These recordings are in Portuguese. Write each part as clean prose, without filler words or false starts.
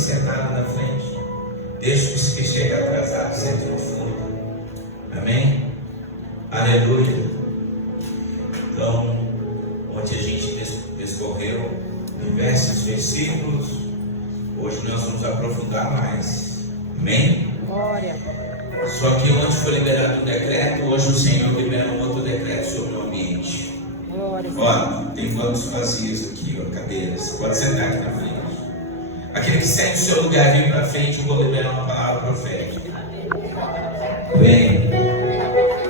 sentado na frente. Deixa os que chegam atrasados sempre no fundo. Amém? Aleluia. Então, onde a gente discorreu diversos versículos, hoje nós vamos aprofundar mais. Amém? Glória. Só que onde foi liberado um decreto, hoje o Senhor libera um outro decreto sobre o ambiente. Glória. Ó, tem bancos vazios aqui, ó, cadeiras. Pode sentar aqui na frente. Aquele que sente o seu lugar, vem para frente, eu vou liberar uma palavra profética. Vem.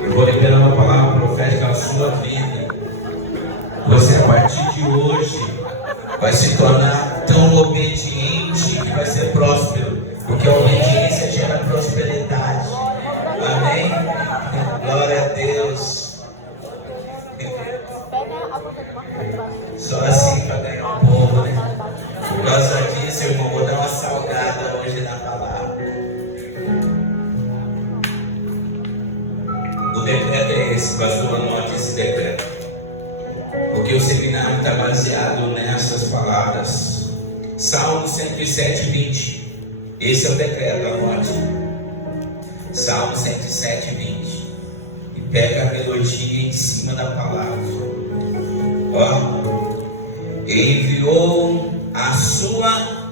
Eu vou liberar uma palavra profética na sua vida. Você, a partir de hoje, vai se tornar tão obediente que vai ser próspero. Porque a obediência gera prosperidade. Amém? Glória a Deus. Só assim para ganhar um povo, né? Por causa disso, eu vou dar uma salgada hoje na palavra. O decreto é esse, pastor, anote esse decreto. Porque o seminário está baseado nessas palavras. Salmo 107, 20. Esse é o decreto, anote. Salmo 107, 20. E pega a melodia em cima da palavra. Ó. Enviou a sua.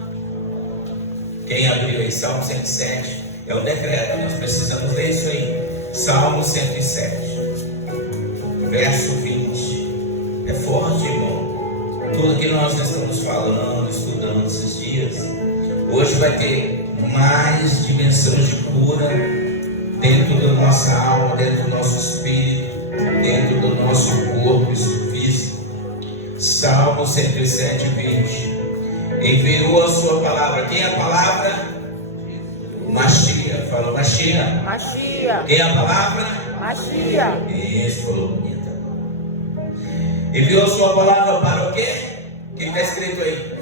Quem abriu aí? Salmo 107. É o decreto, nós precisamos ler isso aí. Salmo 107, verso 20. É forte, irmão. Tudo que nós estamos falando, estudando esses dias, hoje vai ter mais dimensões de cura dentro da nossa alma, dentro do nosso espírito, dentro do nosso corpo físico. Salmo 107, 20. Enviou a sua palavra. Quem é a palavra? Machia. Falou Machia. Machia. Quem é a palavra? Machia. Isso, falou bonita. Enviou a sua palavra para o quê? O que está escrito aí?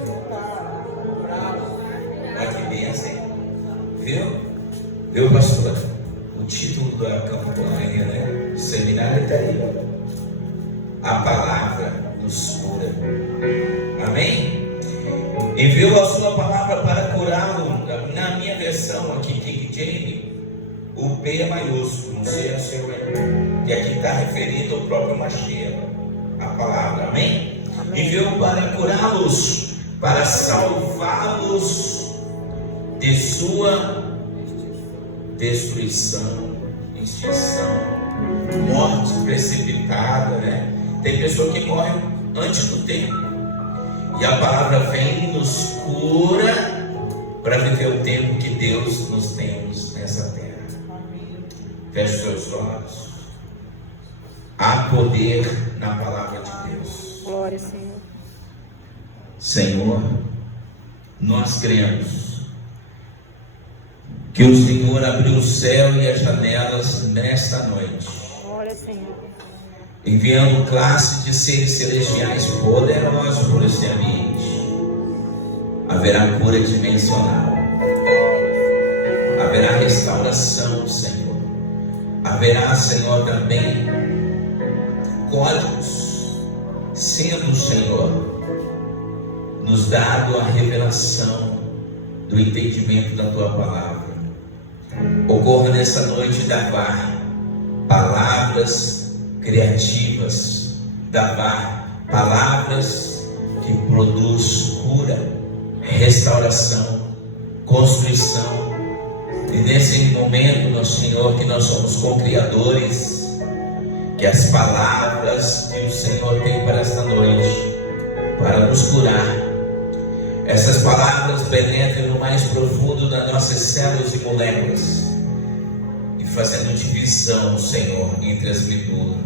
Olha que bênção, hein? Viu? Viu, pastor? O título da campanha, né? O seminário está aí. A palavra nos cura. Amém? Enviou a sua palavra para curá-lo. Na minha versão aqui, King James, o P é maiúsculo, não sei a seu é. E aqui está referido ao próprio Mashiach, a palavra, amém? Amém. Enviou para curá-los, para salvá-los de sua destruição, extinção, morte precipitada, né? Tem pessoa que morre antes do tempo. E a palavra vem e nos cura para viver o tempo que Deus nos tem nessa terra. Feche seus olhos. Há poder na palavra de Deus. Glória, Senhor. Senhor, nós cremos que o Senhor abriu o céu e as janelas nesta noite. Glória, Senhor. Enviando classe de seres celestiais poderosos por este ambiente. Haverá cura dimensional. Haverá restauração, Senhor. Haverá, Senhor, também códigos, sendo, Senhor, nos dado a revelação do entendimento da Tua palavra. Ocorra nessa noite dar palavras criativas, dar palavras que produz cura, restauração, construção. E nesse momento, nosso Senhor, que nós somos co-criadores, que as palavras que o Senhor tem para esta noite, para nos curar, essas palavras penetrem no mais profundo das nossas células e moléculas, e fazendo divisão, Senhor, entre as medulas,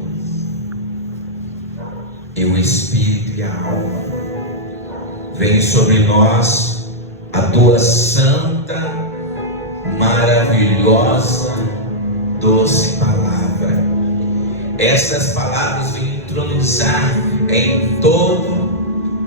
e o espírito e a alma. Vem sobre nós a tua santa, maravilhosa, doce palavra. Essas palavras vêm entronizar em todo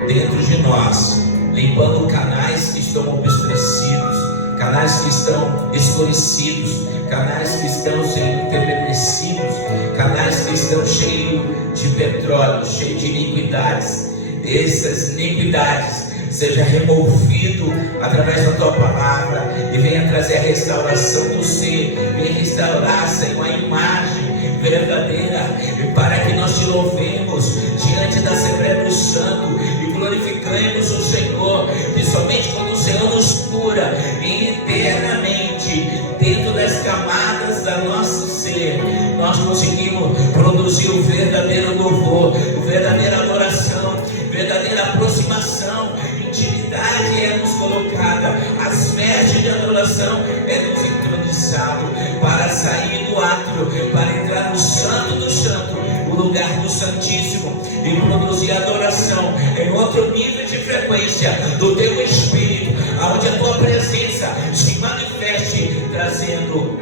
dentro de nós, limpando canais que estão obscurecidos, canais que estão escurecidos, canais que estão sendo entenebrecidos, canais que estão cheios de petróleo, cheios de iniquidades. Essas iniquidades seja removido através da tua palavra e venha trazer a restauração do ser, venha restaurar, Senhor, a imagem verdadeira, e para que nós te louvemos diante da Assembleia dos Santos e glorificamos o Senhor, que somente quando o Senhor nos cura internamente, dentro das camadas da nosso ser, nós conseguimos produzir o verdadeiro louvor, a verdadeira adoração, verdadeira aproximação. Intimidade é nos colocada, as vestes de adoração é nos entronizado para sair do átrio, para entrar no Santo do Santo, o lugar do Santíssimo, e produzir adoração em outro nível de frequência do teu Espírito, aonde a tua presença se manifeste, trazendo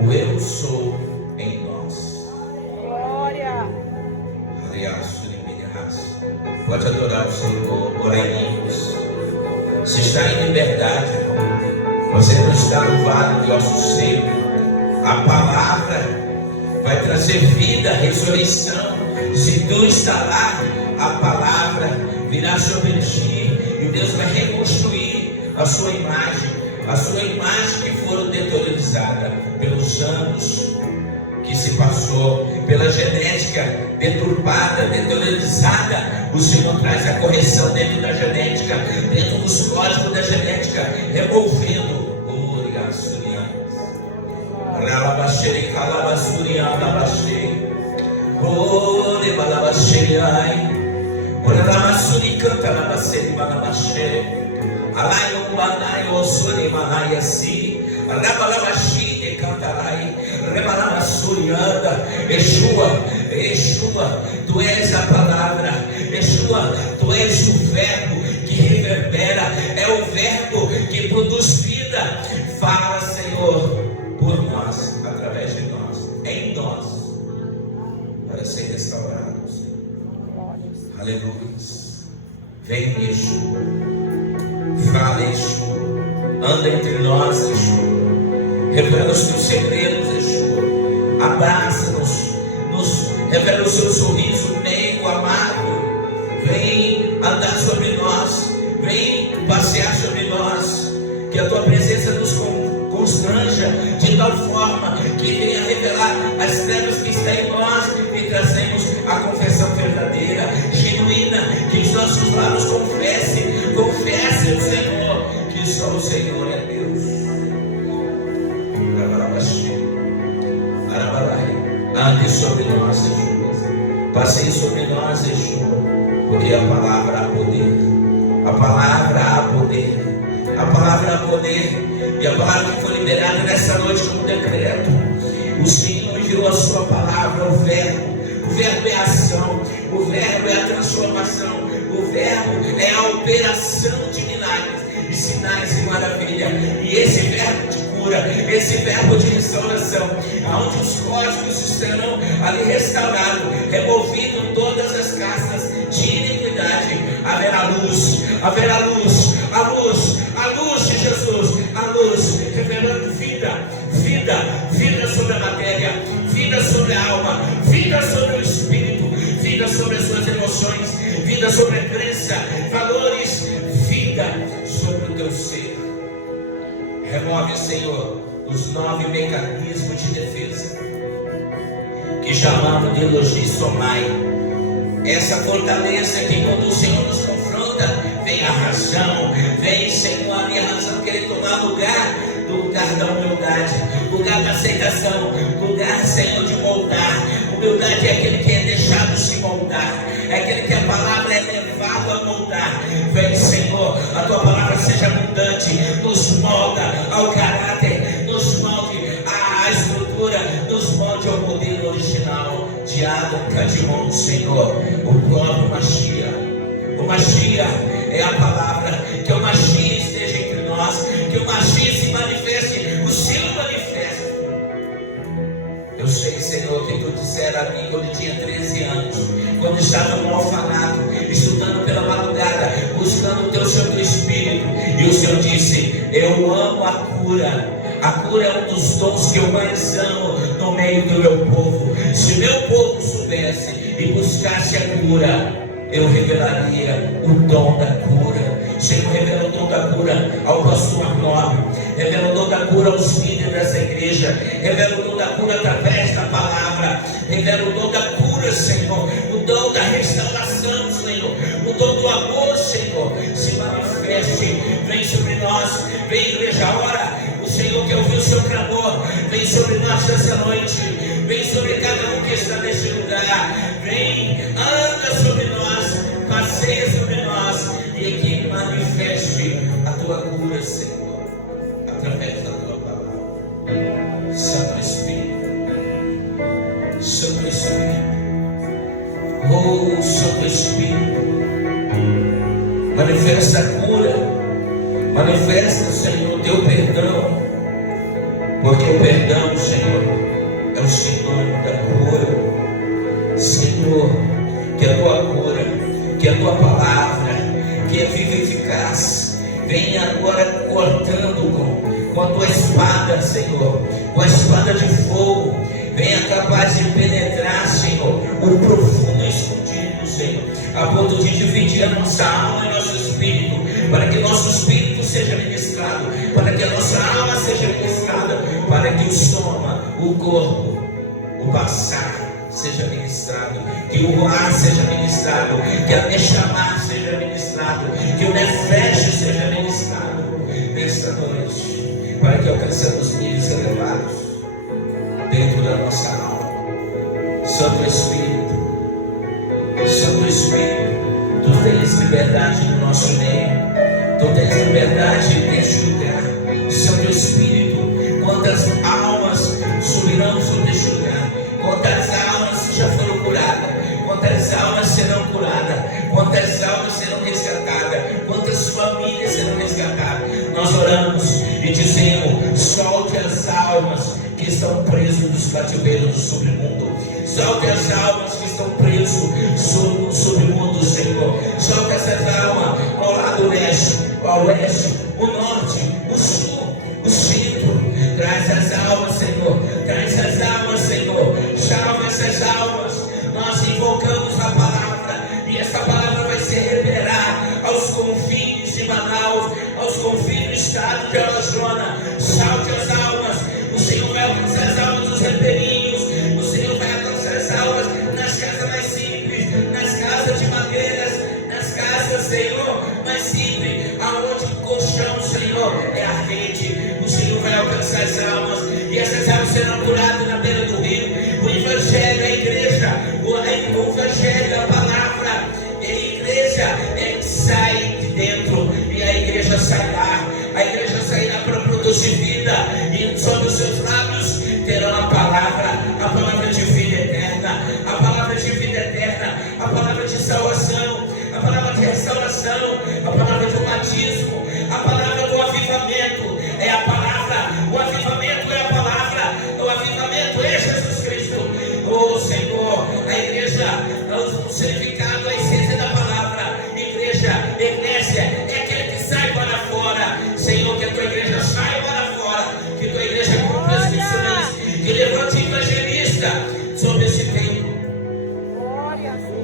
o eu sou em nós. Glória. Pode adorar o Senhor, oremos. Se está em liberdade, você não está no vale de ossos secos. A palavra vai trazer vida, ressurreição. Se tu está lá, a palavra virá sobre ti e Deus vai reconstruir a sua imagem que foram deteriorizadas pelos anos que se passou, pela genética deturpada, deteriorizada. O Senhor traz a correção dentro da genética, dentro dos códigos da genética, removendo Yeshua, tu és a palavra. Yeshua, tu és o verbo que reverbera, é o verbo que produz vida. Fala, Senhor, por nós, através de nós, em nós, para ser restaurados. Aleluia. Vem, Yeshua. Fala, Yeshua. Anda entre nós, Yeshua. Revela os teus segredos, Yeshua. Abraça-nos, nos revela o seu sorriso meigo, amável. Vem andar sobre nós, vem passear sobre nós, que a tua presença nos constranja de tal forma que venha revelar as trevas que estão em nós e trazemos a confissão verdadeira, genuína, que os nossos lábios confessem o Senhor, que só o Senhor é Deus. Ande sobre nós, Yeshua. Passeie sobre nós, Yeshua. Porque a palavra há poder. A palavra há poder. A palavra há poder. E a palavra que foi liberada nessa noite como decreto. O Senhor enviou a sua palavra, o verbo. O verbo é a ação. O verbo é a transformação. O verbo é a operação de milagres e sinais e maravilha. E esse verbo de cura, esse verbo de restauração, aonde os códigos estarão ali restaurados, removido todas as castas de iniquidade, haverá luz, a luz de Jesus, a luz revelando vida sobre a matéria, vida sobre a alma, vida sobre o espírito, vida sobre as suas emoções, vida sobre a crença, valores, vida sobre o teu ser. Remove, Senhor, os 9 mecanismos de defesa que chamamos de logisomai. Essa fortaleza que quando o Senhor nos confronta, vem a razão, vem, Senhor, a minha razão querer tomar lugar do lugar da humildade, lugar da aceitação, lugar, Senhor, de moldar. Humildade é aquele que é deixado se moldar, é aquele que a palavra é levado a moldar. Vem, Senhor, a tua palavra seja abundante, nos molda ao caráter, nos molde à estrutura, nos molde ao modelo original de Adão Cadimon, Senhor, o próprio Mashiach. O Mashiach é a palavra, que o Mashiach esteja entre nós, que o Mashiach se manifeste, o seu manifesto. Eu sei, Senhor, que tu dissera a mim quando tinha 13 anos, quando estava no orfanato, estudando pela madrugada, buscando o teu Santo Espírito, e o Senhor disse: eu amo a cura. A cura é um dos dons que eu mais amo no meio do meu povo. Se meu povo soubesse e buscasse a cura, eu revelaria o dom da cura. Senhor, revela o dom da cura ao pastor Arnaldo, revela o dom da cura aos líderes dessa igreja, revela o dom da cura através da palavra, revela o dom da cura, Senhor, o dom da restauração, Senhor, o dom do amor, Senhor, se manifeste, vem sobre nós, vem igreja, ora, o Senhor que ouviu o seu clamor, vem sobre nós nessa noite, vem sobre cada um que está neste lugar, vem, anda sobre nós, passeia sobre nós, e que manifeste a tua cura, Senhor, através da tua palavra. Santo Espírito, Santo Espírito, oh Santo Espírito, manifesta a cura, manifesta, Senhor, teu perdão, porque o perdão, Senhor, é o sinônimo da cura. Senhor, que a tua cura, que a tua palavra, que é viva e eficaz, venha agora cortando com a tua espada, Senhor, com a espada de fogo, venha capaz de penetrar, Senhor, o profundo escondido, Senhor, a ponto de dividir a nossa alma e nosso espírito, para que nosso espírito seja ministrado, para que a nossa alma seja ministrada, para que o estômago, o corpo, o passar seja ministrado, que o Ruá seja ministrado, que a Nechamá seja ministrado, que o Nefesh seja ministrado nesta noite, para que alcancemos níveis elevados dentro da nossa alma. Santo Espírito, Santo Espírito, tu tens liberdade no nosso meio, tu tens liberdade neste lugar. Santo Espírito, quantas almas subirão sobre este lugar, quantas almas já foram curadas, quantas almas serão curadas, quantas almas serão resgatadas, quantas famílias serão resgatadas. Nós oramos e dizemos: solte as almas que estão presas nos cativeiros do submundo, solte as almas que estão presas no submundo, Senhor, solte essas almas ao lado leste, ao oeste, o norte, o sul, o centro. Traz as almas, Senhor, traz as almas, Senhor, salva essas almas. Nós invocamos a palavra, e essa palavra vai se revelar aos confins de Manaus, aos confins do estado de Amazonas. Salte as almas, o Senhor vai alcançar as almas dos ribeirinhos, o Senhor vai alcançar as almas nas casas mais simples, nas casas de madeiras, nas casas, Senhor, mais simples, aonde o colchão, Senhor, é a rede. O Senhor vai alcançar as almas, e essas almas serão curadas na beira do rio. O Evangelho, a igreja, o Evangelho, a palavra, e a igreja sai de dentro, e a igreja sairá. A igreja sairá para produzir vida, e sobre os seus lábios terão a palavra de vida eterna, a palavra de vida eterna, a palavra de salvação, a palavra de restauração, a palavra do batismo, a palavra do avivamento. É a palavra, o avivamento é a palavra, o avivamento é Jesus Cristo. Oh Senhor, a igreja, o significado, a essência da palavra, igreja, é aquele que sai para fora. Senhor, que a tua igreja saia para fora, que a tua igreja cumpra as missões, que levante evangelista sobre esse tempo.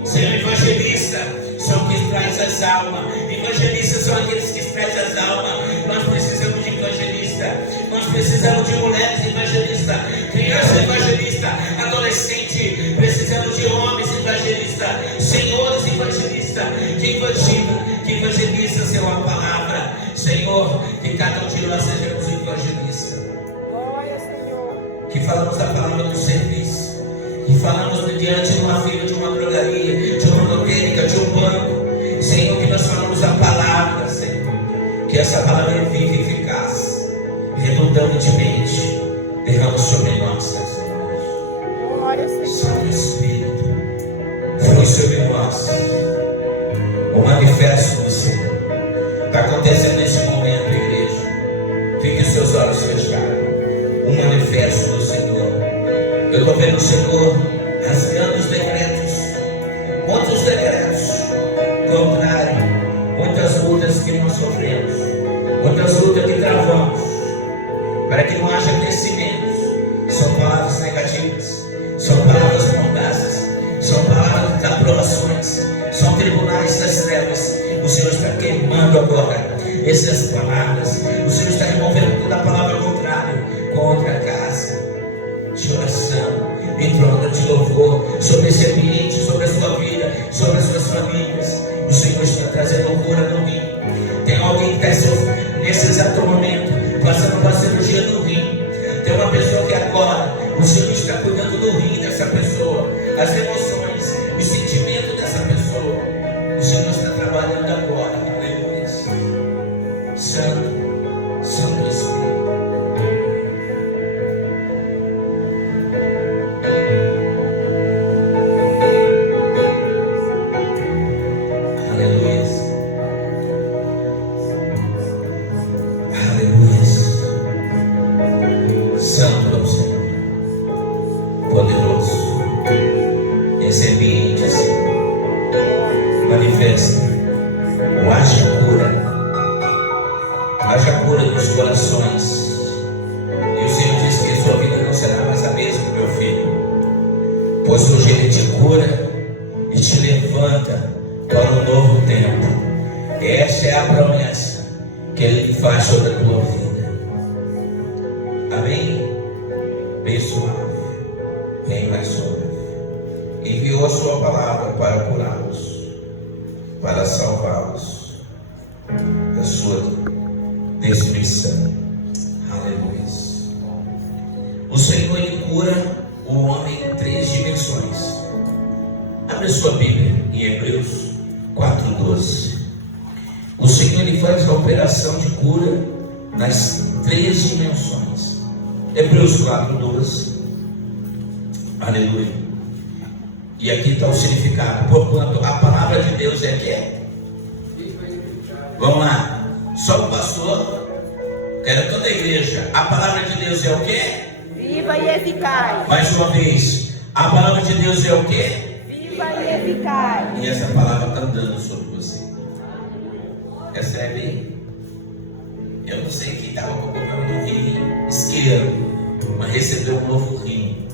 Senhor, evangelista são os que traz as almas, evangelistas são aqueles que trazem as almas. Nós precisamos de evangelista, nós precisamos de mulheres evangelistas, criança evangelista, adolescente, precisamos de homens evangelistas, senhores evangelistas, que evangelistas são a palavra. Senhor, que cada um de nós sejamos evangelistas, que falamos da palavra do serviço, que falamos diante de uma fila, de uma drogaria, de uma lotérica, de um banco, Senhor, que nós falamos a palavra, Senhor, que essa palavra é viva e eficaz, redundantemente, derrama sobre nós, Senhor. Santo Espírito, flui sobre nós o manifesto do Senhor. Está acontecendo nesse momento, igreja. Fique os seus olhos fechados. O manifesto do Senhor. Eu estou vendo o Senhor rasgando os decretos. Quantos decretos contrários, muitas lutas que nós sofremos, muitas lutas que travamos, para que não haja crescimento. São palavras negativas, são palavras mordazes, são palavras de aprovações, são tribunais das trevas. O Senhor está quebrando queimando agora essas palavras. O Senhor está removendo toda a palavra contrária contra a casa de oração, em trono de louvor, sobre esse ambiente, sobre a sua vida, sobre as suas famílias. O Senhor está trazendo cura no rim. Tem alguém que está nesse exato momento passando por cirurgia no rim. Tem uma pessoa que agora o Senhor está cuidando do rim dessa pessoa, as emoções, os sentimentos dessa pessoa. O Senhor está trabalhando agora. Aleluia. Santo, Santo Espírito. Haja cura nos corações. E o Senhor disse que a sua vida não será mais a mesma, meu filho. Pois hoje Ele te cura e te levanta para um novo tempo. Essa é a promessa que Ele faz sobre a tua vida. Amém? Bem suave, bem mais suave. Enviou a sua palavra para curá-los, para salvá-los da sua destruição. Aleluia. O Senhor, Ele cura o homem em 3 dimensões. Abre sua Bíblia em Hebreus 4:12. O Senhor, Ele faz a operação de cura nas 3 dimensões. Hebreus 4:12. Aleluia. E aqui está o significado. Porquanto a palavra de Deus é que? Vamos lá. Só o pastor, quero toda a igreja. A palavra de Deus é o quê? Viva e eficaz. Mais uma vez. A palavra de Deus é o quê? Viva e eficaz. E essa palavra está andando sobre você. Recebe? Eu não sei quem estava com problema no rim esquerdo, mas recebeu um novo rim.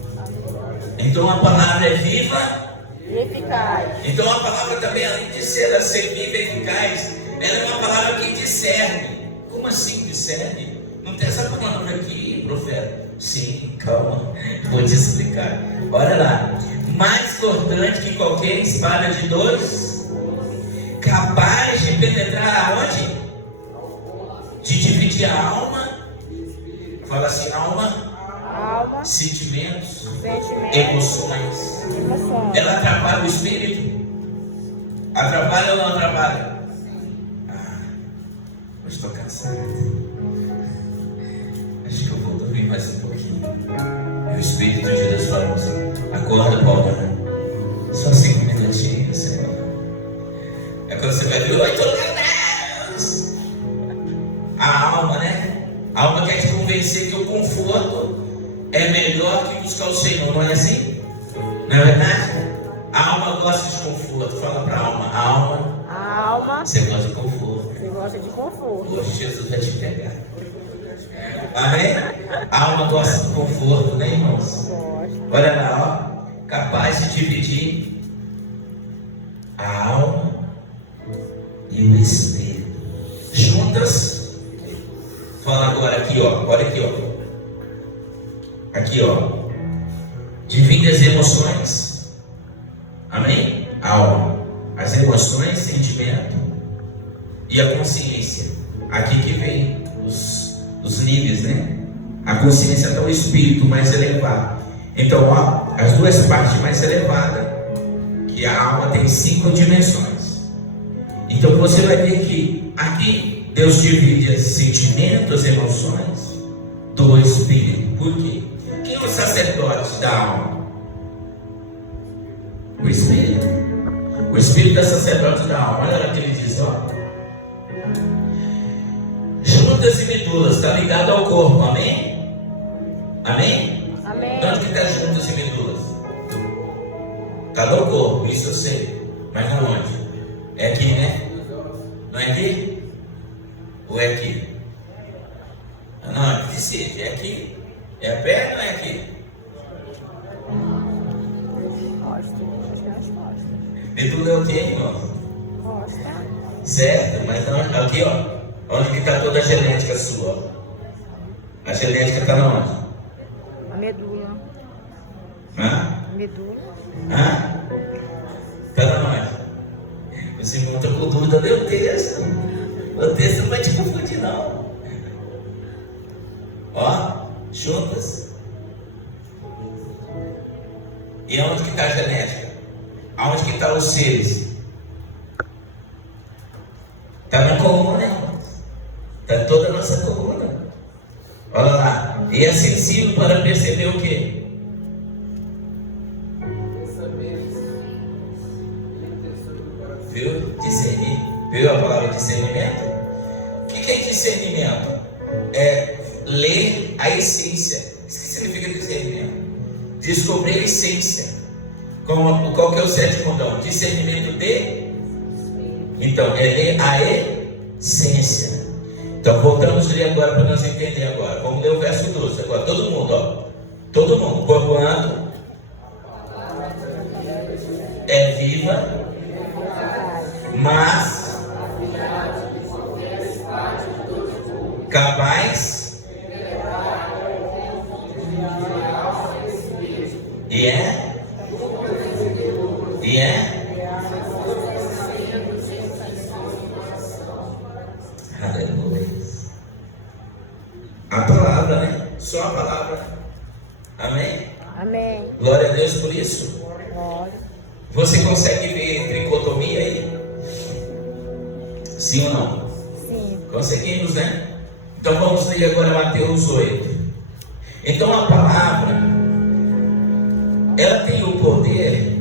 Então a palavra é viva E eficaz. Então a palavra também, além de ser viva e eficaz, ela é uma palavra que discerne. Como assim discerne? Não tem essa palavra aqui, profeta? Sim, calma, vou te explicar. Olha lá. Mais cortante que qualquer espada de 2, capaz de penetrar aonde? De dividir a alma. Fala assim, Alma, sentimentos, sentimentos, emoções. emoções. Ela atrapalha o espírito? Atrapalha ou não atrapalha? Eu estou cansado. Acho que eu vou dormir mais um pouquinho. E o Espírito de Deus fala assim: acorda, Paulo. Só 5 minutinhos, Senhor. É quando você vai dizer: oi, Deus. A alma, né? A alma quer te convencer que o conforto é melhor que buscar o Senhor, não é assim? Não é verdade? A alma gosta de conforto. Fala para a alma. A alma, Você gosta de conforto. você gosta de conforto. Hoje Jesus vai te pegar. Amém? A alma gosta do conforto, né, irmãos? Gosta. Olha lá, ó. Capaz de dividir a alma e o espírito. Juntas. Fala agora aqui, ó. Olha aqui, ó. Aqui, ó. Divide as emoções. Amém? A alma. As emoções, sentimento e a consciência. Aqui que vem os níveis, né? A consciência está o espírito mais elevado. Então, ó, as duas partes mais elevadas, que a alma tem 5 dimensões. Então você vai ver que aqui Deus divide os sentimentos, as emoções do espírito. Por quê? Quem é o sacerdote da alma? O espírito. O espírito é sacerdote da alma. Olha lá que ele diz, ó. Juntas e medulas, está ligado ao corpo, amém? Amém? Amém. Onde que está juntas e medulas? Está no corpo, isso eu sei. Mas não onde? É aqui, né? Não é aqui? Ou é aqui? Não, decide, é aqui? É a perna ou é aqui? Costa. Acho que é as costas. Medula é o que, irmão? Costa. Certo, mas não, aqui ó, onde que está toda a genética sua? A genética está onde? A medula. Hã? Medula. Hã? Está onde? Você não está com dúvida, lê o texto. O texto não vai te confundir não. Ó, juntas. E aonde que está a genética? Aonde que estão os seres? Está na coluna, irmãos. Está toda a nossa coluna. Olha lá. E é sensível para perceber o quê? Viu? Discernir. Viu a palavra discernimento? O que é discernimento? É ler a essência. O que significa discernimento? Descobrir a essência. Qual que é o sétimo dom? Discernimento de? Então, é ler a essência. Então, voltamos a ler agora para nós entender agora. Vamos ler o verso 12 agora. Todo mundo, ó. Todo mundo. Porquanto é viva, mas capaz e é aleluia. A palavra, né? Só a palavra. Amém? Amém. Glória a Deus por isso. Glória. Você consegue ver tricotomia aí? Sim ou não? Sim. Conseguimos, né? Então vamos ler agora Mateus 8. Então a palavra, ela tem o poder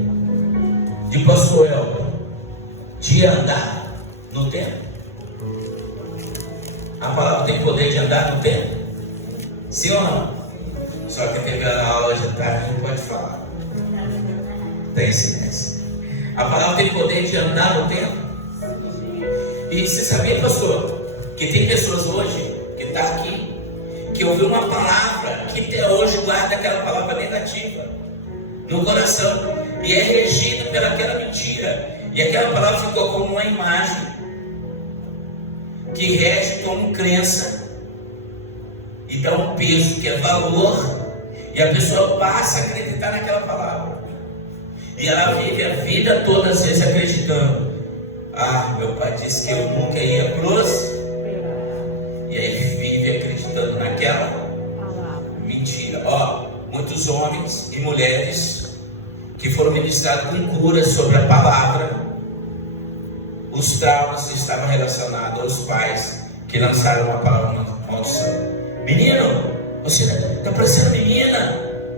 de pastor Elba, de andar no tempo. A palavra tem poder de andar no tempo? Sim ou não? Só que teve a aula de tarde, não pode falar. Tem silêncio. A palavra tem poder de andar no tempo. E você sabia, pastor, que tem pessoas hoje que está aqui, que ouviu uma palavra que até hoje guarda aquela palavra negativa no coração e é regido pelaquela mentira, e aquela palavra ficou como uma imagem que rege como crença e dá um peso que é valor, e a pessoa passa a acreditar naquela palavra e ela vive a vida toda às vezes acreditando: ah, meu pai disse que eu nunca ia prosperar. E aí ele vive acreditando naquela mentira. Ó, muitos homens e mulheres que foram ministrados com curas sobre a palavra, os traumas estavam relacionados aos pais que lançaram uma palavra maldição. Menino, você está parecendo menina.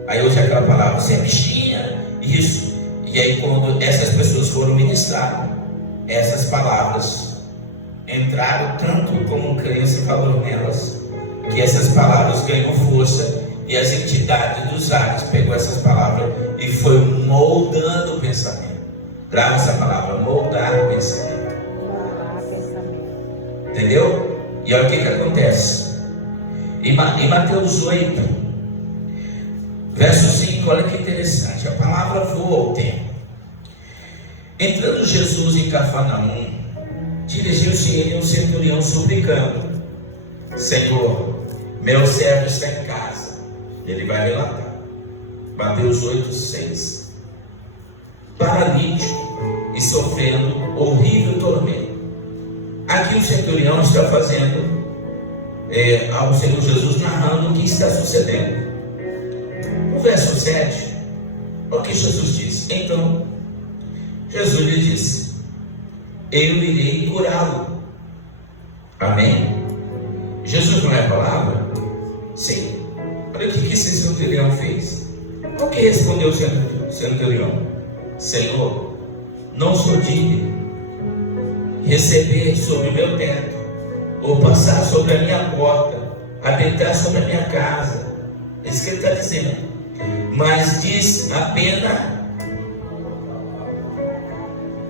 Aí hoje aquela palavra, você é bichinha. Isso. E aí quando essas pessoas foram ministrar, essas palavras entraram tanto como crença e valor nelas, que essas palavras ganham força, e as entidades dos ares pegou essas palavras e foi moldando o pensamento. Grava essa palavra, moldar o pensamento. Entendeu? E olha o que acontece. Em Mateus 8, verso 5, olha que interessante. A palavra voa ao tempo. Entrando Jesus em Cafarnaum, dirigiu-se ele a um centurião suplicando: Senhor, meu servo está em casa. Ele vai relatar. Mateus 8, 6. Paralítico e sofrendo horrível tormento. Aqui o centurião está fazendo ao Senhor Jesus, narrando o que está sucedendo. No verso 7, olha o que Jesus diz. Então Jesus lhe disse: eu irei curá-lo. Amém? Jesus não é a palavra? Sim. Olha o que esse centurião fez. O que respondeu o centurião? Senhor, não sou digno receber sobre o meu teto, ou passar sobre a minha porta, adentrar sobre a minha casa. É isso que ele está dizendo. Mas diz apenas,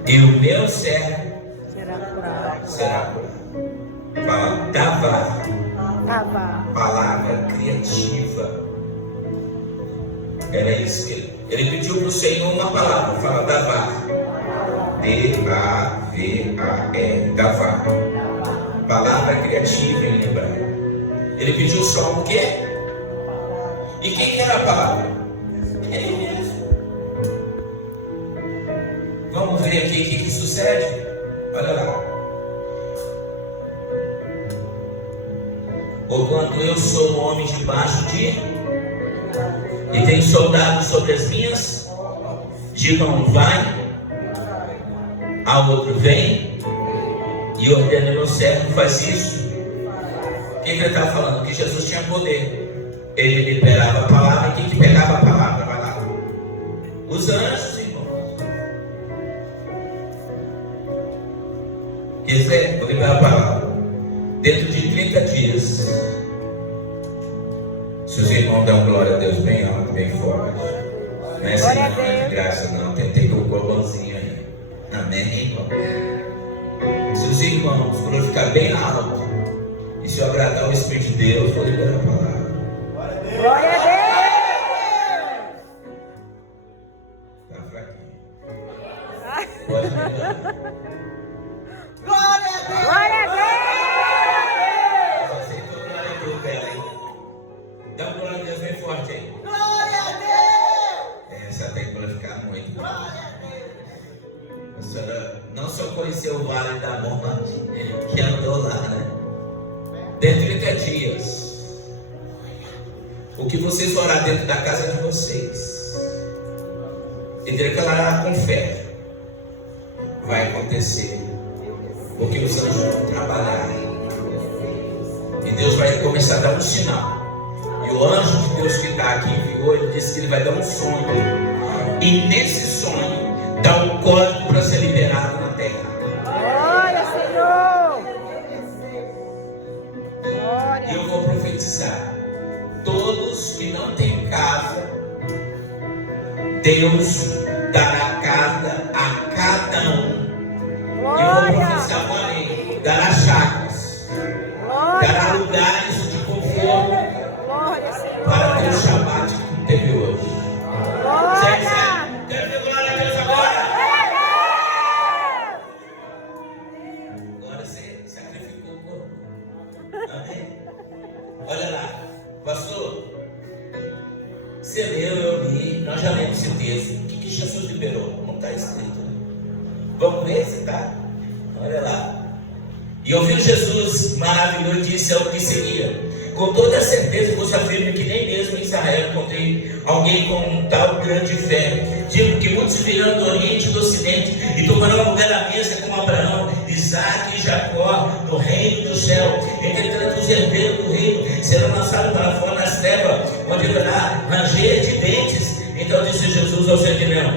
e o meu servo será curado. Fala, Davá. Palavra criativa. Era isso que ele pediu para o Senhor uma palavra. Fala, Davá. D-A-V-A-R, Davar. Palavra criativa em hebraico. Ele pediu só o quê? E quem era a palavra? Ele mesmo. Vamos ver aqui o que sucede. Olha lá. Porquanto eu sou um homem debaixo de, e tenho soldados sobre as minhas, digam um vai, ao outro vem, e ordena meu servo faz isso. O que ele estava falando? Que Jesus tinha poder. Ele liberava a palavra. Quem que pegava a palavra? Vai lá. Os anjos, irmãos. Quer dizer, vou liberar a palavra. Dentro de 30 dias, se os irmãos dão glória a Deus bem alto, bem forte. Não é assim, não é de graça, não. Tentei com o cordãozinho aí. Amém, irmão? Se os irmãos glorificar bem alto, e se eu agradar o Espírito de Deus, vou liberar a palavra. Glória a Deus! Está fraquinho. Pode liberar. Glória a Deus! Glória a Deus! Aceitou glória a Deus dela, hein? Dá uma glória a Deus bem forte aí. Glória a Deus! Essa tem que glorificar muito. Glória a Deus! A senhora não só conheceu o Vale da Morte, que andou lá, né? Dentro de 30 dias. O que vocês orar dentro da casa de vocês e declarar com fé, vai acontecer. Porque os anjos vão trabalhar. E Deus vai começar a dar um sinal. E o anjo de Deus que está aqui enviou, ele disse que ele vai dar um sonho. E nesse sonho, dá um código para ser liberado na terra. Glória, Senhor! E Glória! eu vou profetizar. Todos que não têm casa, Deus dará casa a cada um. E eu vou Glória! profetizar porém, dará chacras, dará Glória! lugares de conforto Glória, Senhor! para ter o Shabat que teve hoje. Glória! Quero ver glória a Deus agora. Agora você sacrificou o corpo. Amém? Olha lá, pastor. Você leu, eu li, nós já lemos esse texto. O que Jesus liberou? Não está escrito. Vamos ver se está? Olha lá. E ouviu Jesus maravilhoso, disse ao que seguia: com toda certeza vos afirmo que nem mesmo em Israel encontrei alguém com tal grande fé. Digo que muitos virão do Oriente e do Ocidente e tomarão lugar à mesa com Abraão, Isaque e Jacó no reino do céu. Entretanto, os herdeiros do reino serão lançados para fora nas trevas, onde haverá ranger de dentes. Então disse Jesus ao centurião: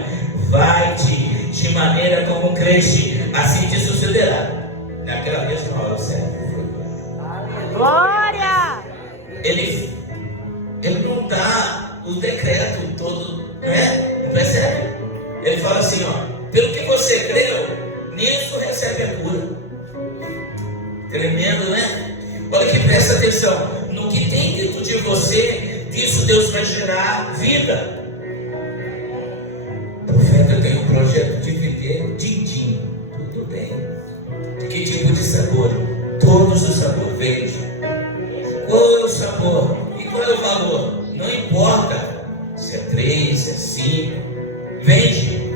vai-te de maneira como creste, assim te sucederá. Naquela mesma hora o servo foi. Glória! Ele não dá o decreto todo, não é? Não percebe? Ele fala assim, ó: pelo que você creu, nisso recebe a cura. Tremendo, né? Olha que presta atenção. No que tem dentro de você, disso Deus vai gerar vida. Profeta, tem um projeto de viver din-din. Tudo bem. De que tipo de sabor? Todos os sabores. Vende. Qual é o sabor? E qual é o valor? Não importa se é 3, se é 5. Vende.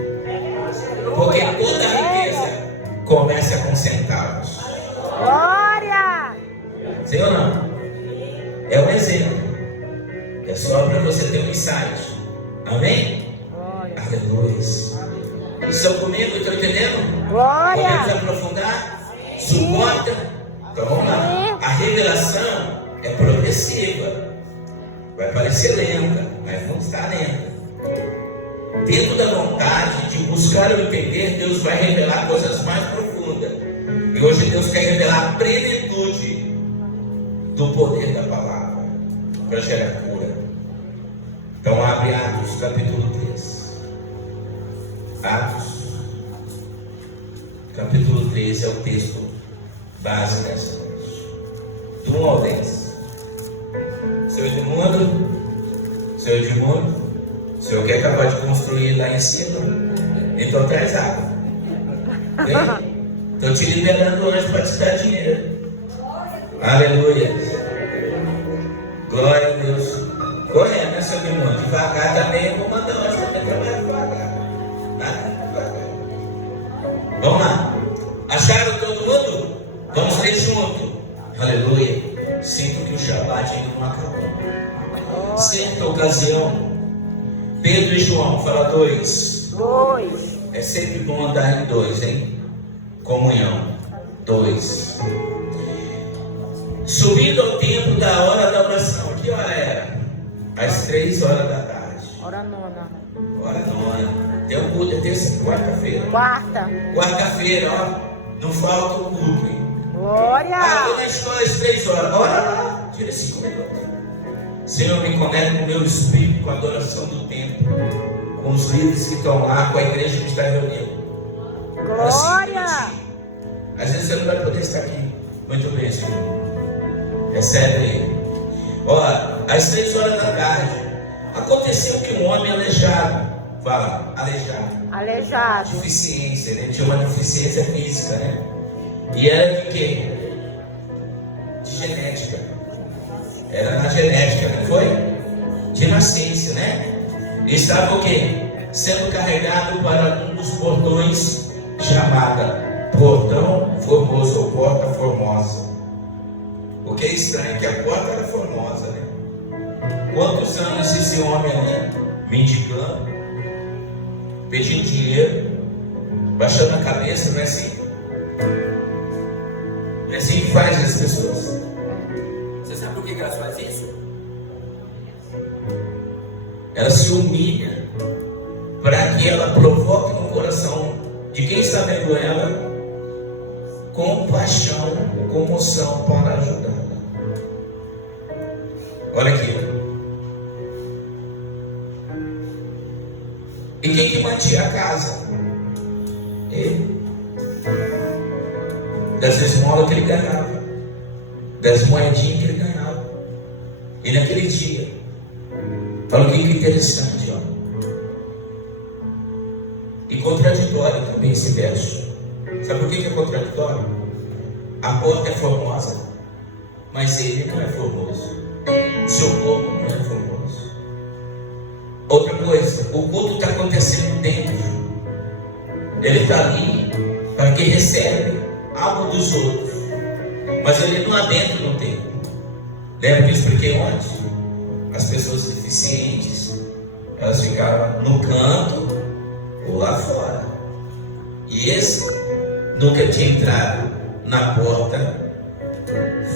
Porque toda riqueza começa com centavos. Glória! Sim ou não? É um exemplo. É só para você ter um insight. Amém? Glória! Aleluia. Estão comigo? Estão entendendo? Glória! Podemos aprofundar? Suporta? Então vamos lá. A revelação é progressiva. Vai parecer lenta, mas não está lenta. Dentro da vontade de buscar ou entender, Deus vai revelar coisas mais profundas. E hoje Deus quer revelar a plenitude do poder da palavra para gerar cura. Então abre Atos capítulo 3. Atos capítulo 3 é o texto base dessa noite. Do 1 ao 10. Seu Edmundo, o senhor quer acabar de construir lá em cima? Então traz água. Estou te liberando hoje para te dar dinheiro. Aleluia. Glória a Deus. Correndo, né, seu irmão? Devagar também. Eu vou mandar hoje também trabalhar devagar. Tá? Devagar. Vamos lá. Acharam todo mundo? Vamos ler junto. Aleluia. Sinto que o Shabat ainda não acabou. Certa ocasião, Pedro e João, fala dois. Dois. É sempre bom andar em dois, hein? Comunhão. Dois. Subindo ao tempo da hora da oração. Que hora era? Às 3 horas da tarde. Hora nona. Hora nona. Tem um culto, é terça, quarta-feira. Quarta. Quarta-feira, ó. Não falta o culto, hein? Glória. Vou na escola às 3 horas. Ora lá. Tira 5 minutos. Senhor, me conecta com o meu espírito, com a adoração do templo, com os líderes que estão lá, com a igreja que está reunida. Glória. Às vezes você não vai poder estar aqui. Muito bem, Senhor. Recebe aí. Ó, às 3 horas da tarde, aconteceu que um homem aleijado, fala, Aleijado. deficiência, né? Tinha uma deficiência física, né? E era de quê? De genética. Era na genética, não foi? De nascença, né? E estava o quê? Sendo carregado para um dos portões chamada Portão Formoso ou Porta Formosa. O que é estranho é que a porta era formosa, né? Quantos anos esse homem ali, mendigando, pedindo dinheiro, baixando a cabeça, não é assim? Não é assim que faz as pessoas. Você sabe por que elas fazem isso? Ela se humilha para que ela provoque no coração de quem está vendo ela compaixão, comoção para ajudá-la. Olha aqui. E quem que mantinha a casa? Ele. Das esmolas que ele ganhava, das moedinhas que ele ganhava. E naquele dia, olha que interessante, ó. E contraditório também esse verso. Sabe por que é contraditório? A porta é formosa, mas ele não é formoso. O seu corpo não é formoso. Outra coisa, o culto está acontecendo dentro. Ele está ali para que recebe algo dos outros, mas ele não adentra no templo. Lembra que eu expliquei ontem? As pessoas deficientes, elas ficavam no canto ou lá fora. E esse nunca tinha entrado na porta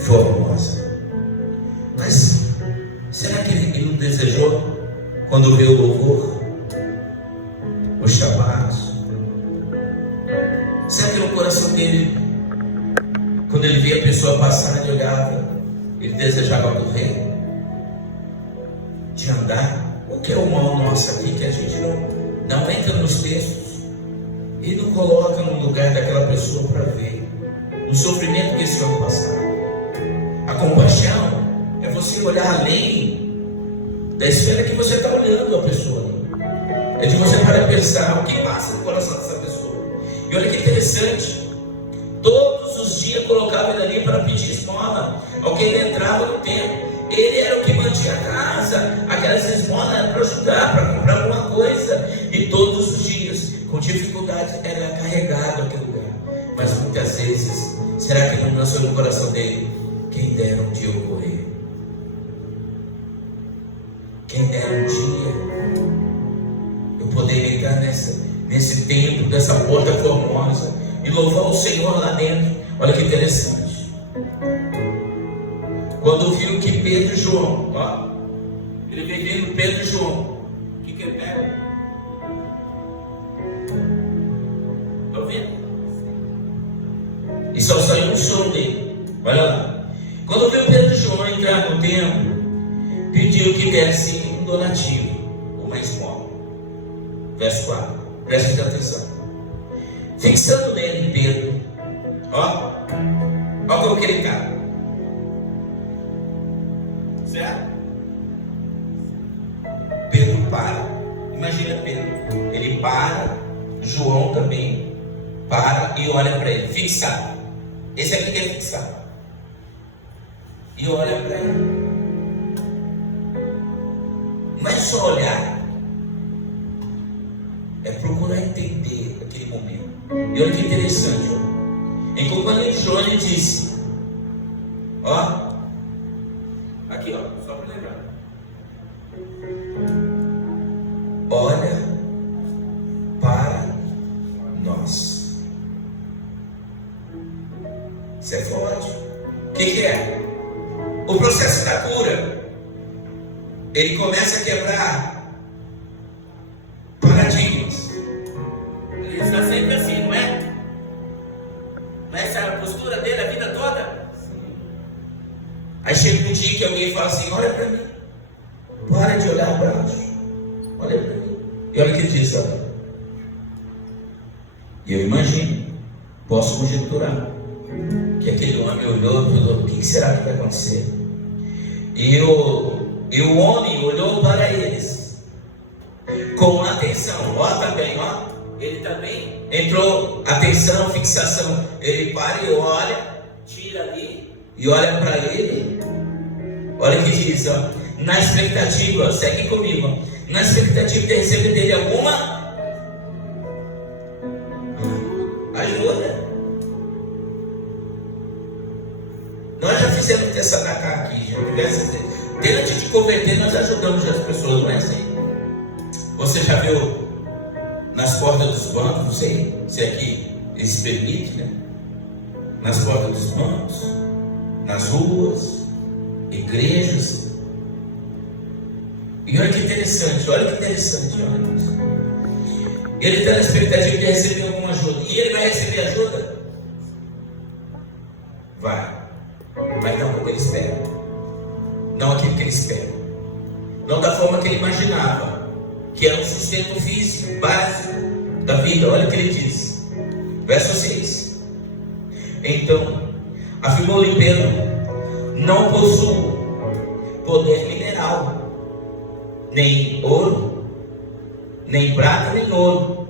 formosa. Mas será que ele não desejou quando viu o louvor, os chamados? Será que no coração dele, quando ele via a pessoa passar, ele olhava, ele desejava correr, de andar? O que é o mal nosso aqui que a gente não entra nos textos e não coloca no lugar daquela pessoa para ver o sofrimento que esse homem passava? A compaixão é você olhar além da esfera que você está olhando a pessoa. É de você parar pensar o que passa no coração dessa pessoa. E olha que interessante, todos os dias colocava ele ali para pedir esmola. Alguém entrava no templo, ele era o que mantinha a casa. Aquelas esmolas eram para ajudar, para comprar alguma coisa. E todos os dias, com dificuldade, era carregado aquele lugar. Mas muitas vezes, será que não nasceu no coração dele? Quem dera um dia eu correr. Quem dera um dia eu poder entrar nesse templo, dessa porta formosa, e louvar o Senhor lá dentro. Olha que interessante. Quando viu que Pedro e João, ó, ele veio vendo Pedro e João, o que ele pega? Estão vendo? E só saiu um som dele. Olha lá. Quando viu Pedro e João entrar no templo, pediu que desse um donativo, uma esmola. Verso 4. Preste atenção. Fixando nele em Pedro, ó como que ele está. Certo? Pedro para. Imagina Pedro. Ele para, João também. para e olha para ele, fixado. Esse aqui que é fixado. E olha para ele. Não é só olhar, é procurar entender aquele momento. E olha que interessante, ó. Enquanto ele entrou, ele disse: ó, aqui ó, só para lembrar. Olha para nós. Isso é forte. O que é? O processo da cura. Ele começa a quebrar paradigmas. Ele está sempre assim, não é? Não é essa a postura dele a vida toda? Aí chega um dia que alguém fala assim: olha para mim, para de olhar para baixo, olha para mim. E olha o que ele diz, sabe? E eu imagino, posso conjecturar, que aquele homem olhou e falou: o que será que vai acontecer? E o homem olhou para eles com atenção. Ó, também, ó. Ele também entrou, atenção, fixação. Ele para e olha, tira ali e olha para ele. Olha o que diz, ó. Na expectativa, segue comigo, ó. Na expectativa de receber dele alguma ajuda. Nós já fizemos essa DACA aqui, já diversas vezes. Antes de converter, nós ajudamos as pessoas, não é assim? Você já viu nas portas dos bancos, não sei se aqui eles permitem, né? Nas portas dos bancos, nas ruas, igrejas. E olha que interessante, olha. Ele está na expectativa de receber alguma ajuda. E ele vai receber ajuda? Vai. Mas não como ele espera. Não aquilo que ele espera. Não da forma que ele imaginava, que era um sustento físico, básico da vida. Olha o que ele diz. Verso 6. Então, afirmou-lhe Pedro: não possuo poder mineral, nem ouro, nem prata, nem ouro,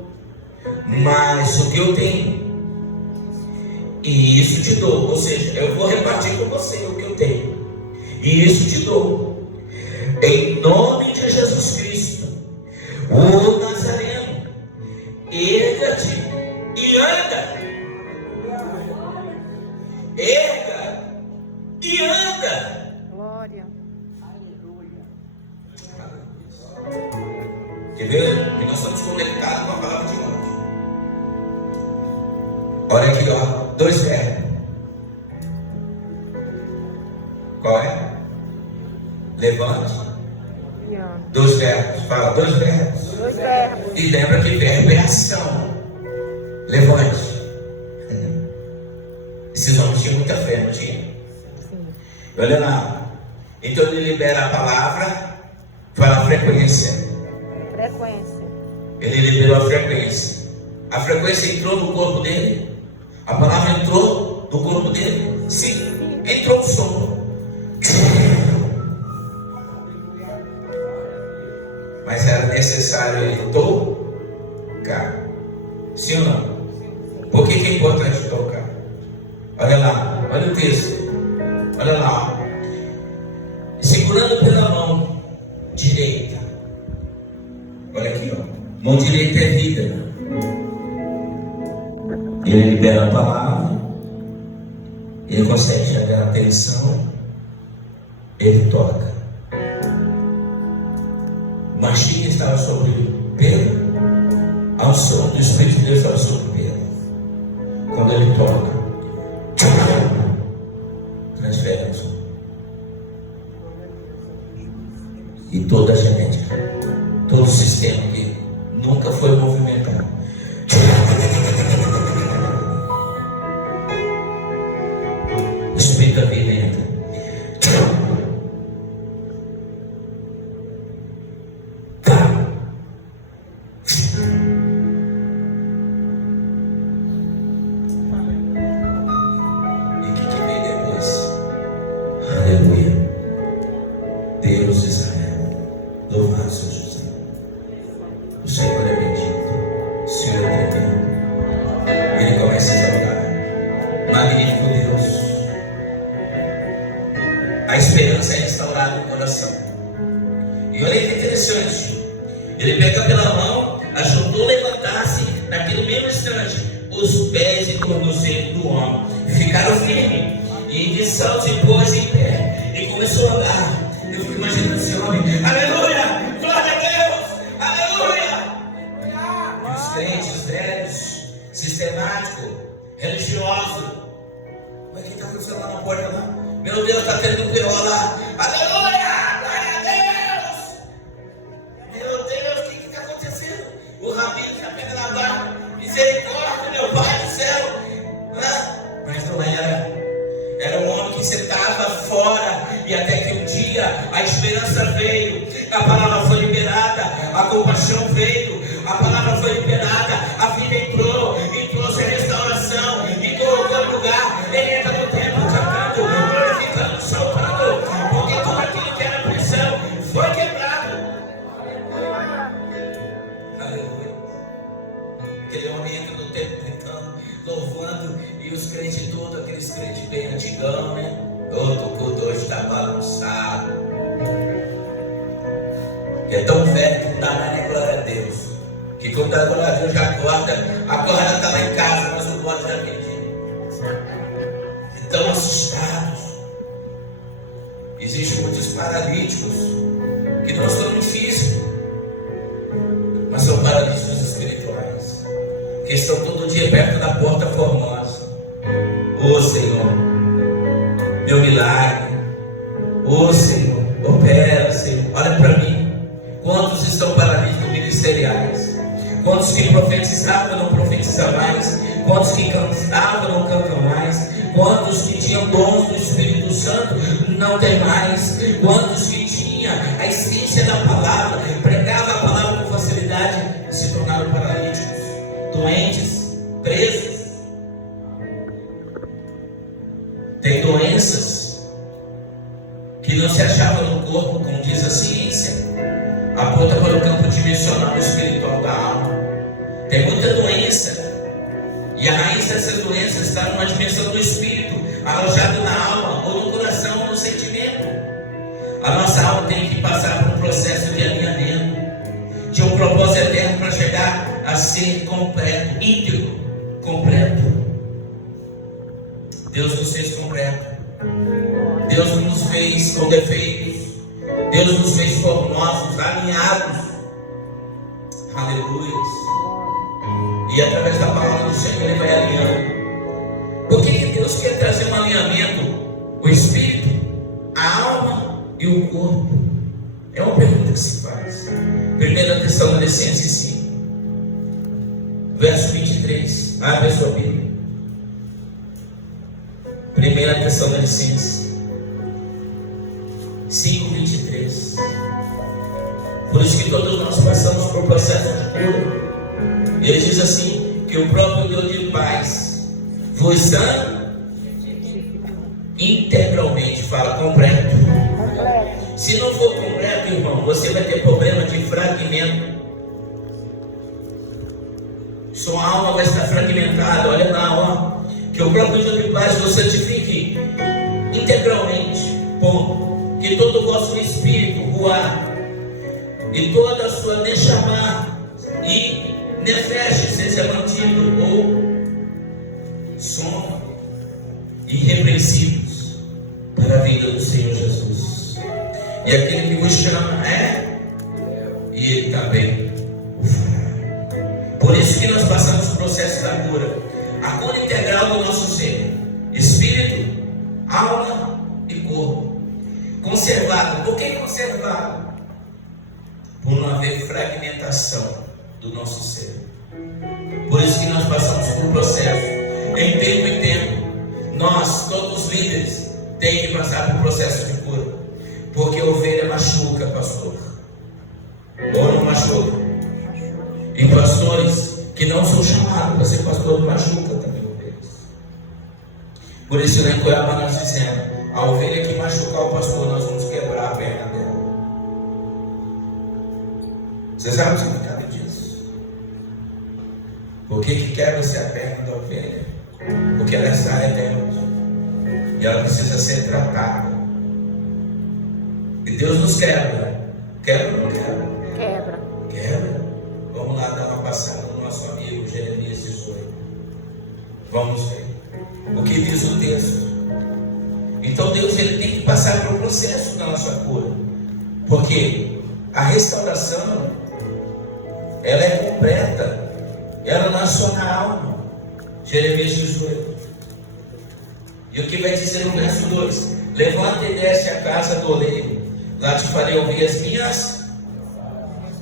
mas o que eu tenho, e isso te dou. Ou seja, eu vou repartir com você o que eu tenho, e isso te dou. Em nome de Jesus Cristo, o Nazareno, erga-te e anda. Erga e anda. Glória. Quer ver? Nós estamos conectados com a palavra de hoje. Olha aqui, ó. 2 verbos. Qual é? Levante. 2 verbos. Fala, 2 verbos. 2 verbos. E lembra que verbo é ação. Levante. Esses homens tinham muita fé, não tinha? Sim. Olha lá. Então ele libera a palavra para a frequência. Frequência. Ele liberou a frequência. A frequência entrou no corpo dele. A palavra entrou no corpo dele. Sim, entrou o som. Mas era necessário ele tocar. Sim ou não? Por que é importante tocar? Olha lá, olha o texto. Olha lá. Segurando pela mão direita. Olha aqui, ó. Mão direita é vida. Ele libera a palavra. Ele consegue chegar a atenção. Ele toca. Machinha estava sobre Pedro. A unção do Espírito de Deus estava sobre Pedro. Quando ele toca, transfere a unção. E toda a genética, todo o sistema que nunca foi movimentado, o Espírito da vida entra. E o que vem depois? Aleluia. Deus de Israel, louvado seja Jesus. O Senhor é bendito, o Senhor é tremendo. Ele a esperança é restaurada no coração. E olha que interessante, ele pega pela mão, ajudou a levantar-se naquele mesmo instante, os pés e tornozelos do homem ficaram firmes, e de saltos e pôs em pé, e começou a andar. Eu fico imaginando esse homem, aleluia, glória a Deus, aleluia. E os crentes velhos, sistemáticos, religiosos, mas quem está funcionando lá na porta lá? Meu Deus, está tendo um pior lá, aleluia, glória a Deus. Meu Deus, o que está acontecendo? O rabino está pegando a barra, misericórdia, meu Pai do céu. Mas não era. Era um homem que sentava fora, e até que um dia a esperança veio, a palavra foi liberada, a compaixão veio, a palavra foi liberada, a vida entrou e trouxe a restauração e colocou no lugar. Ele entra no templo cantando, glorificando, saltando, porque tudo aquilo que era pressão foi quebrado. Aleluia. Aquele homem entra no templo gritando, louvando, e os crentes todos, aqueles crentes bem antigão, né? O culto hoje está balançado. É tão velho que não dá mais nem glória a Deus. Que quando dá glória a Deus já acorda, está lá em casa, mas não pode já pedir. Estão assustados. Existem muitos paralíticos que não estão no físico, mas são paralíticos espirituais, que estão todo dia perto da porta formosa. Ô Senhor, meu milagre. Ô Senhor, opera, Senhor. Olha para mim. Quantos estão paralíticos ministeriais? Quantos que profetizavam não profetizam mais? Quantos que cantavam não cantam mais? Quantos que tinham dons do Espírito Santo não tem mais? Quantos que tinham a essência da palavra, pregavam a palavra com facilidade, se tornaram paralíticos, doentes, presos? Tem doenças que não se achavam no corpo, como diz a ciência, aponta para o campo dimensional espiritual da alma. Tem muita doença, e a raiz dessas doenças está numa dimensão do espírito, alojado na alma, ou no coração, ou no sentimento. A nossa alma tem que passar por um processo de alinhamento, de um propósito eterno para chegar a ser completo, íntegro, completo. Deus nos fez completo. Deus não nos fez com defeitos. Deus nos fez formosos, alinhados. Aleluia. E através da palavra do Senhor Ele vai alinhando. Por que Deus quer trazer um alinhamento? O espírito, a alma e o corpo. É uma pergunta que se faz. 1 Tessalonicenses 5, verso 23. Abre a sua Bíblia. 1 Tessalonicenses 5, 23. Por isso que todos nós passamos por processo de cura. Ele diz assim, que o próprio Deus de paz vos dá integralmente, fala completo. Se não for completo, irmão, você vai ter problema de fragmento. Sua alma vai estar fragmentada. Olha lá, ó, que o próprio Deus de paz vos santifique integralmente, ponto. Que todo o vosso espírito, ruá, e toda a sua nechamá e nefesh seja mantido, ou soma, irrepreensíveis para a vida do Senhor Jesus. E aquele que vos chama é, e Ele também o fará. Por isso que nós passamos o processo da cura, a cura integral do nosso ser, espírito, alma e corpo. Conservado. Por que conservado? Por não haver fragmentação do nosso ser. Por isso que nós passamos por um processo. Em tempo em tempo, nós, todos os líderes, têm que passar por um processo de cura. Porque a ovelha machuca, pastor. Ou não machuca? E pastores que não são chamados para ser pastor machucam também ovelhas. Por isso, na Cuiabá nós dizemos, a ovelha que machucar o pastor, nós vamos quebrar a perna dela. Você sabe o significado disso? Por que quebra-se a perna da ovelha? Porque ela está rebelde. E ela precisa ser tratada. E Deus nos quebra. Quebra ou não quebra? Quebra. Quebra. Vamos lá dar uma passada no nosso amigo Jeremias 18. Vamos ver o que diz o texto. Então Deus ele tem que passar por um processo na nossa cura. Porque a restauração ela é completa. Ela não é só na alma. Jeremias 18. E o que vai dizer no verso 2? Levanta e desce à casa do oleiro. Lá te farei ouvir as minhas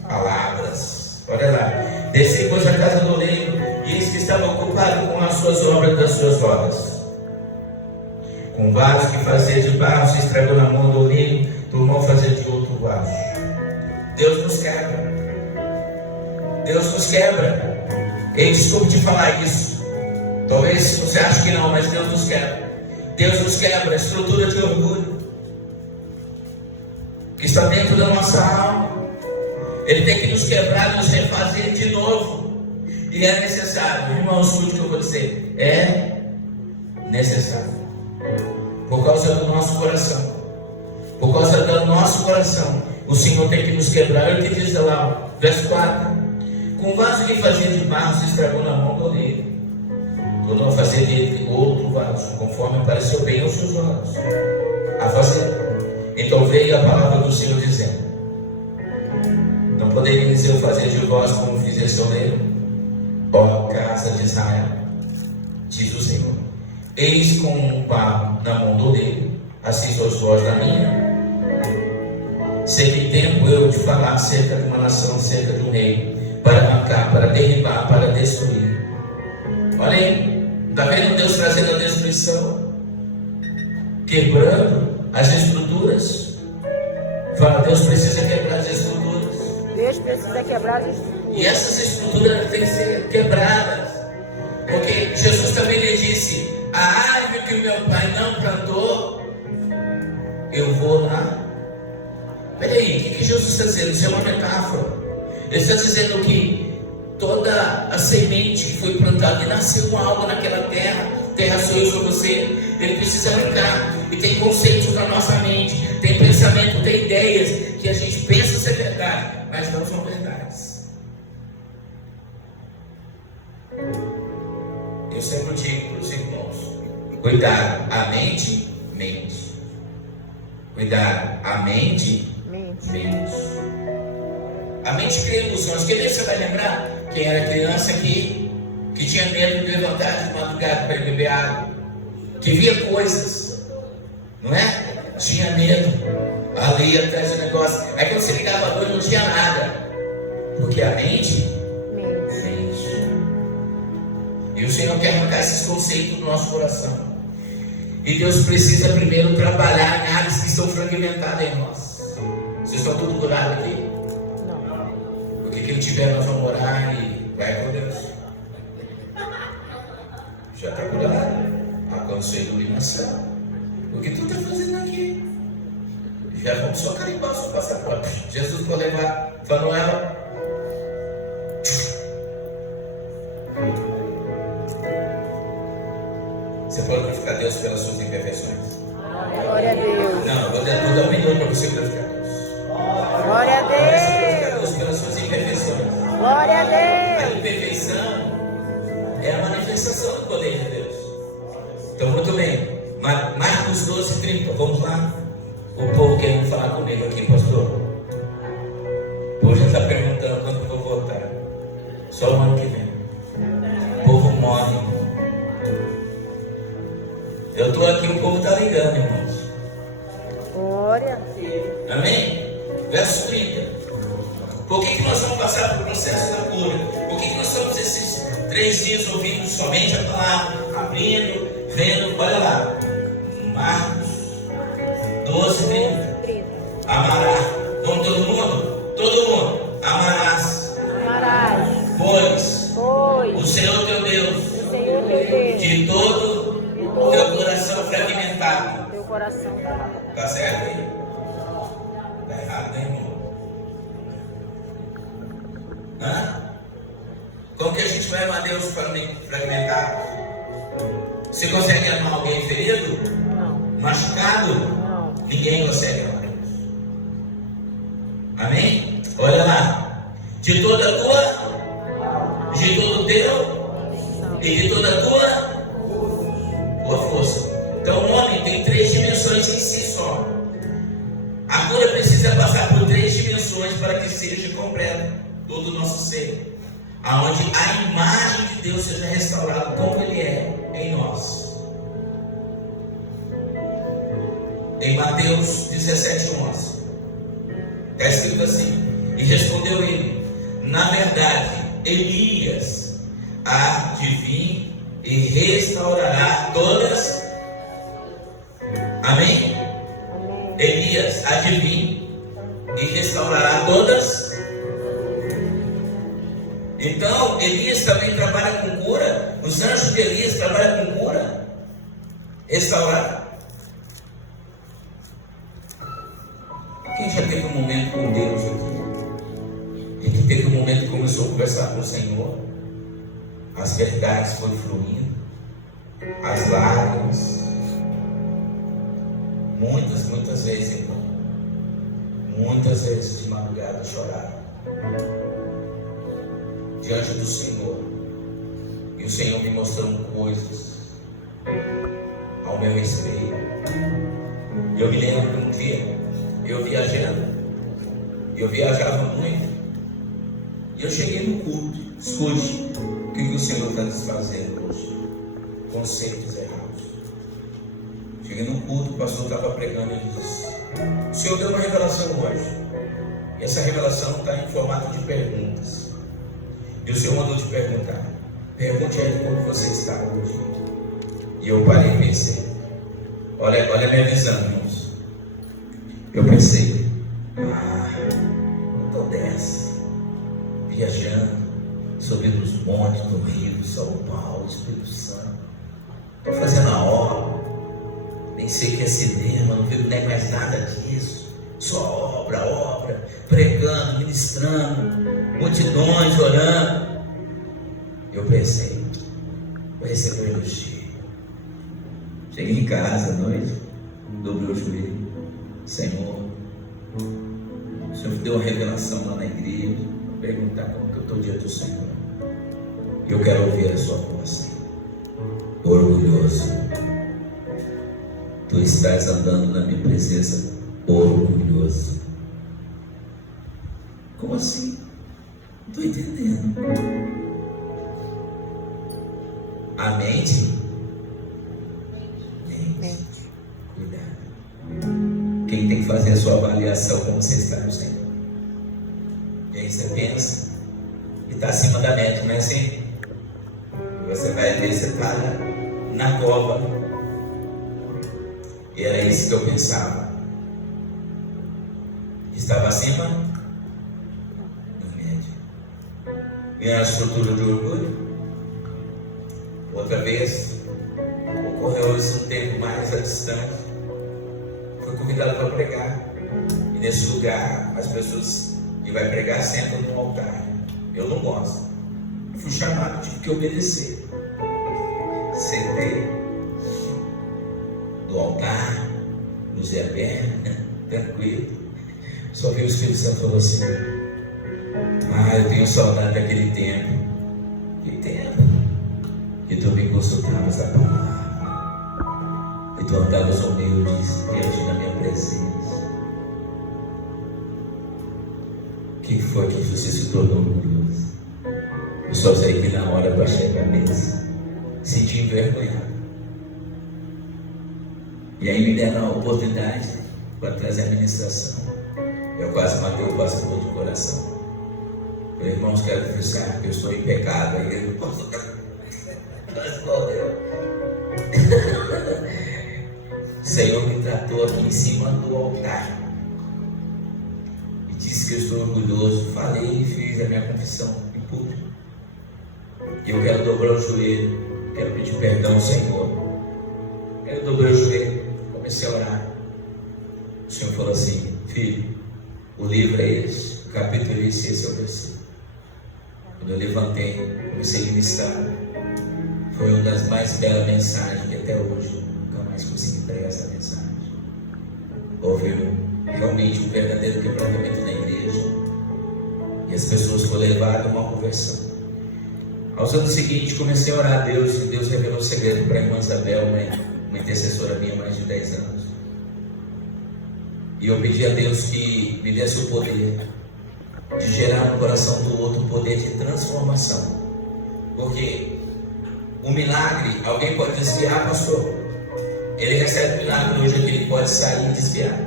palavras. Olha lá. Desci, pois, à casa do oleiro, e eis que estava ocupado com as suas obras das suas rodas. Com vaso que fazia de barro, se estragou na mão do oleiro, tomou fazer de outro vaso. Deus nos quebra. Deus nos quebra. Ei, desculpe te falar isso. Talvez você ache que não, mas Deus nos quebra. Deus nos quebra a estrutura de orgulho que está dentro da nossa alma. Ele tem que nos quebrar, nos refazer de novo. E é necessário, irmão, escute o que eu vou dizer. É necessário. Por causa do nosso coração. Por causa do nosso coração. O Senhor tem que nos quebrar. Olha o que diz lá, verso 4. Com o vaso que fazia de barro se estragou na mão do oleiro. Tornou a fazer dele outro vaso, conforme pareceu bem aos seus olhos a fazer. Então veio a palavra do Senhor dizendo: não poderia eu fazer de vós como fiz esse oleiro, ó casa de Israel, diz o Senhor. Eis com um barro na mão do oleiro, assim sois vós na minha. Sei que tempo eu de falar acerca de uma nação, acerca de um rei, para arrancar, para derribar, para destruir. Olha aí, está vendo Deus trazendo a destruição, quebrando as estruturas. Fala, Deus precisa quebrar as estruturas. Deus precisa quebrar as estruturas. E essas estruturas têm que ser quebradas. Porque Jesus também lhe disse: a árvore que o meu pai não plantou, eu vou lá. Peraí, o que Jesus está dizendo? Isso é uma metáfora. Ele está dizendo que toda a semente que foi plantada e nasceu com algo naquela terra, terra sou eu, sou você, ele precisa arrancar. E tem conceitos na nossa mente, tem pensamento, tem ideias que a gente pensa ser verdade, mas não são verdades. Eu sempre digo para os irmãos: cuidado, a mente mente. Cuidado, a mente mente. A mente cria ilusões. Quer ver? Você vai lembrar quem era criança aqui, que tinha medo de levantar de madrugada para ir beber água, que via coisas, não é? Tinha medo, ali atrás do negócio. Aí quando você ligava a luz não tinha nada, porque a mente mente. E o Senhor quer arrancar esses conceitos do nosso coração. E Deus precisa primeiro trabalhar em áreas que estão fragmentadas em nós. Vocês estão tudo curados aqui? Porque quem tiver nós vamos orar e vai com Deus. Já está curado. Alcançou a iluminação. O que tu está fazendo aqui? Já vamos só carimbar o seu passaporte. Jesus vai levar Fanuela. Você pode glorificar Deus pelas suas imperfeições? Glória a Deus. Não, vou dar um minuto para você glorificar Deus. Glória a Glorificar Deus. Deus pelas suas imperfeições. Glória a A Deus. imperfeição é a manifestação do poder de Deus. Então, muito bem. Marcos 12:30, vamos lá. O povo querendo falar comigo aqui, pastor. O povo já está perguntando quando eu vou voltar. Só o ano que vem. O povo morre. Eu estou aqui, o povo está ligando, irmãos. Glória. Amém? Verso 30. Por que nós vamos passar pelo processo da cura? Por que nós estamos esses 3 dias ouvindo somente a palavra, abrindo, vendo? Olha lá, Marcos 12:30. Amarás. Vamos todo mundo? Todo mundo. Amarás. Amarás. Pois Pois o Senhor teu Deus, o Senhor teu Deus, de todo teu coração fragmentado. teu coração. Tá certo aí? Tá errado, né, irmão? Hã? Como que a gente vai amar Deus fragmentado? Você consegue amar alguém ferido? Não. Machucado? Não. Ninguém consegue amar Deus. Amém? Olha lá. De toda a tua, de todo o teu e de toda a tua força. Então o homem tem 3 dimensões em si só. A cura precisa passar por 3 dimensões para que seja completo todo o nosso ser, aonde a imagem de Deus seja restaurada como Ele é em nós. Em Mateus 17:11 está escrito assim: e respondeu ele: na verdade, Elias há de vir e restaurará todas. Amém? Elias há de vir e restaurará todas. Então, Elias também trabalha com cura. Os anjos de Elias trabalham com cura, restaurar. Quem já teve um momento com Deus aqui? E que teve um momento que começou a conversar com o Senhor, as verdades foram fluindo, as lágrimas. Muitas vezes, irmão. Muitas vezes de madrugada choraram diante do Senhor. E o Senhor me mostrando coisas ao meu respeito. Eu me lembro de um dia, eu viajava muito. E eu cheguei no culto. Escute, o que o Senhor está nos fazendo hoje? Conceitos errados. Cheguei no culto, o pastor estava pregando e disse: o Senhor deu uma revelação hoje. E essa revelação está em formato de perguntas. E o Senhor mandou te perguntar. Pergunte a Ele como você está hoje. E eu parei e pensei. Olha a minha visão, irmãos. Eu pensei: eu estou dessa, viajando, subindo os montes do Rio, São Paulo, Espírito Santo. Estou fazendo a obra. Nem sei o que é cinema, não vi mais nada disso. Só obra, pregando, ministrando, multidões orando. Eu pensei: vou receber um elogio. Cheguei em casa à noite, dobrei o joelho. Senhor, o Senhor deu uma revelação lá na igreja, perguntar como que eu estou diante do Senhor. Eu quero ouvir a sua voz. Orgulhoso. Tu estás andando na minha presença orgulhoso. Como assim? Não estou entendendo. A mente. Cuidado. Quem tem que fazer a sua avaliação como você está no Senhor? E aí você pensa e está acima da média, não é assim? Você vai ver, você está na cova. E era isso que eu pensava. Estava acima da média. Minha estrutura de orgulho. Outra vez, ocorreu isso um tempo mais à distância. Fui convidado para pregar. E nesse lugar, as pessoas que vai pregar sentam no altar. Eu não gosto. Fui chamado, tive que obedecer. Sentei no altar, luz aberta, tranquilo. Só veio o Espírito Santo e falou assim: eu tenho saudade daquele tempo. Que tempo? Que tu me consultavas a palavra, que tu andavas humildes diante da minha presença. Quem foi que você se tornou orgulhoso? Eu só sei que na hora baixei a cabeça, senti envergonhado. E aí me deram a oportunidade para trazer a ministração. Eu quase matei o pastor de coração. Falei: irmãos, quero frisar que eu estou em pecado. Aí ele quase morreu. O Senhor me tratou aqui em cima do altar e disse que eu estou orgulhoso. Falei e fiz a minha confissão em público. E eu quero dobrar o joelho, quero pedir perdão ao Senhor. Eu dobrei o joelho, comecei a orar. O Senhor falou assim: filho, o livro é esse, o capítulo é esse é o versículo. Quando eu levantei, comecei a ministrar. Foi uma das mais belas mensagens que até hoje nunca mais consegui pregar essa mensagem. Houve realmente um verdadeiro quebrantamento na igreja. as pessoas foram levadas a uma conversão. Aos anos seguintes, comecei a orar a Deus, e Deus revelou o segredo para a irmã Isabel, uma intercessora minha há mais de 10 anos. E eu pedi a Deus que me desse o poder de gerar no coração do outro um poder de transformação. Porque o milagre, alguém pode desviar, pastor. Ele recebe o milagre hoje, que ele pode sair e desviar.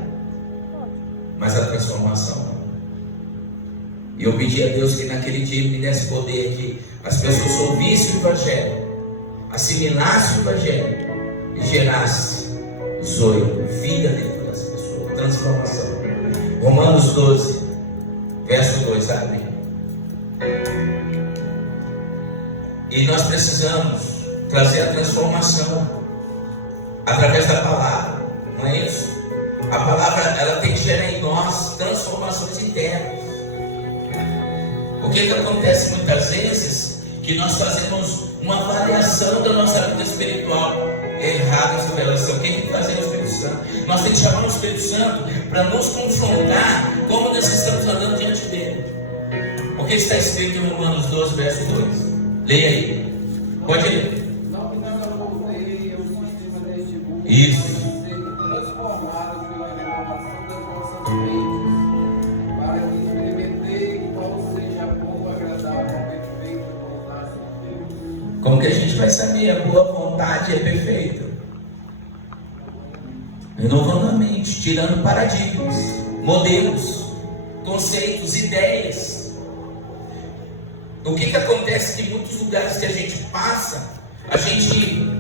Mas a transformação não. E eu pedi a Deus que naquele dia me desse poder, que as pessoas ouvissem o Evangelho, assimilassem o Evangelho e gerasse zoio, vida dentro das pessoas, transformação. Romanos 12, verso 2, amém. E nós precisamos trazer a transformação através da palavra, não é isso? A palavra, ela tem que gerar em nós transformações internas. O que acontece muitas vezes? Que nós fazemos uma avaliação da nossa vida espiritual errada sobre ela. Quem tem que fazer é o Espírito Santo. Nós temos que chamar o Espírito Santo para nos confrontar como nós estamos andando diante dele. Porque está escrito em Romanos 12, verso 2. Leia aí. Pode ler. Não me transformei o sistema deste mundo. Isso. Transformado pela renovação das nossas mentes, para que experimentei qual seja a boa, agradável, perfeita vontade de Deus. Como que a gente vai saber? A boa vontade é perfeita. Renovando a mente, tirando paradigmas, modelos, conceitos, ideias. O que acontece que em muitos lugares que a gente passa, a gente